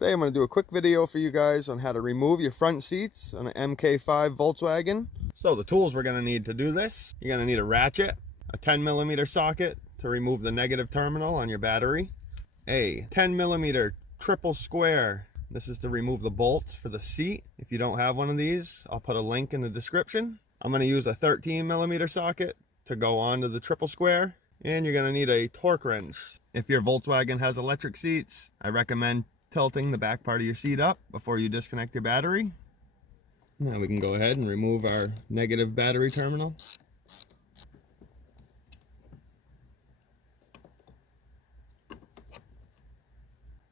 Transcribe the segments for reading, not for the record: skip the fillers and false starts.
Today I'm going to do a quick video for you guys on how to remove your front seats on an mk5 Volkswagen. So the tools we're going to need to do this: you're going to need a ratchet, a 10mm socket to remove the negative terminal on your battery, a 10mm triple square. This is to remove the bolts for the seat. If you don't have one of these, I'll put a link in the description. I'm going to use a 13mm socket to go onto the triple square, and you're going to need a torque wrench. If your Volkswagen has electric seats, I recommend tilting the back part of your seat up before you disconnect your battery. Now we can go ahead and remove our negative battery terminal.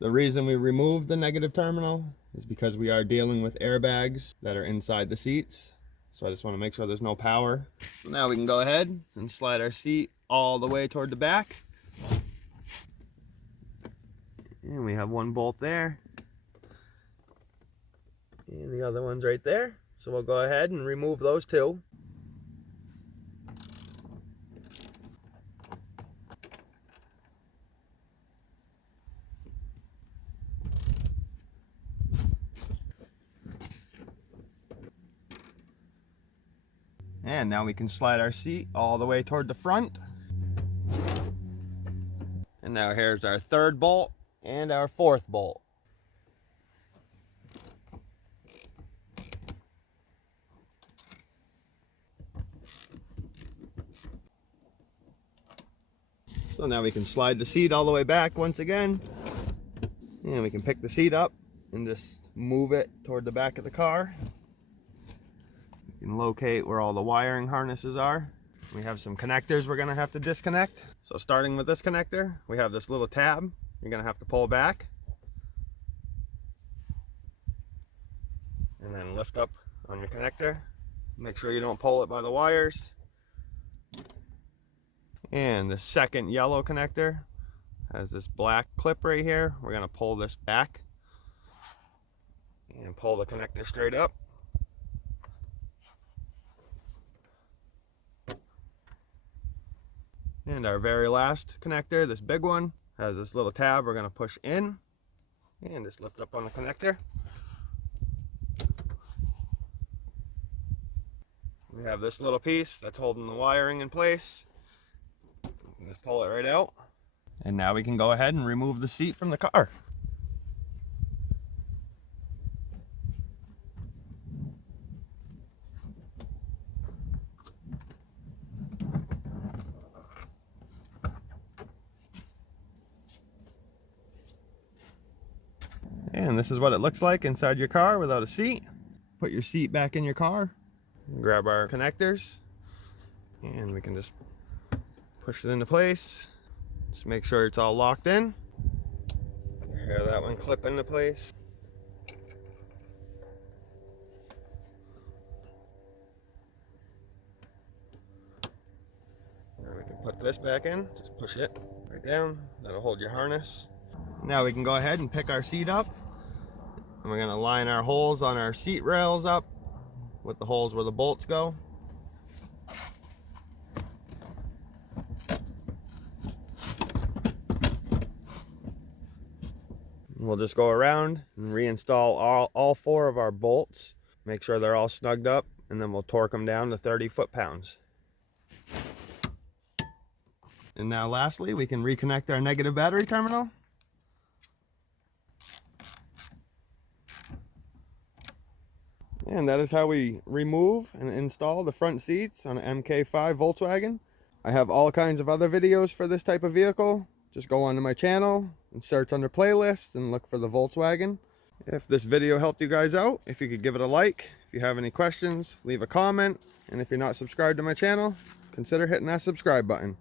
The reason we remove the negative terminal is because we are dealing with airbags that are inside the seats. So I just want to make sure there's no power. So now we can go ahead and slide our seat all the way toward the back. And we have one bolt there. And the other one's right there. So we'll go ahead and remove those two. And now we can slide our seat all the way toward the front. And now here's our third bolt and our fourth bolt. So now we can slide the seat all the way back once again. And we can pick the seat up and just move it toward the back of the car. You can locate where all the wiring harnesses are. We have some connectors we're going to have to disconnect. So starting with this connector, we have this little tab you're going to have to pull back. And then lift up on your connector. Make sure you don't pull it by the wires. And the second yellow connector has this black clip right here. We're going to pull this back and pull the connector straight up. And our very last connector, this big one, has this little tab we're going to push in and just lift up on the connector. We have this little piece that's holding the wiring in place. Just pull it right out. And now we can go ahead and remove the seat from the car. And this is what it looks like inside your car without a seat. Put your seat back in your car. Grab our connectors. And we can just push it into place. Just make sure it's all locked in. Have that one clip into place. Now we can put this back in. Just push it right down. That'll hold your harness. Now we can go ahead and pick our seat up. And we're going to line our holes on our seat rails up with the holes where the bolts go. We'll just go around and reinstall all four of our bolts. Make sure they're all snugged up, and then we'll torque them down to 30 foot-pounds. And now lastly, we can reconnect our negative battery terminal. And that is how we remove and install the front seats on an mk5 Volkswagen. I have all kinds of other videos for this type of vehicle. Just go onto my channel and search under playlists and look for the Volkswagen. If this video helped you guys out, if you could give it a like. If you have any questions, leave a comment. And if you're not subscribed to my channel, consider hitting that subscribe button.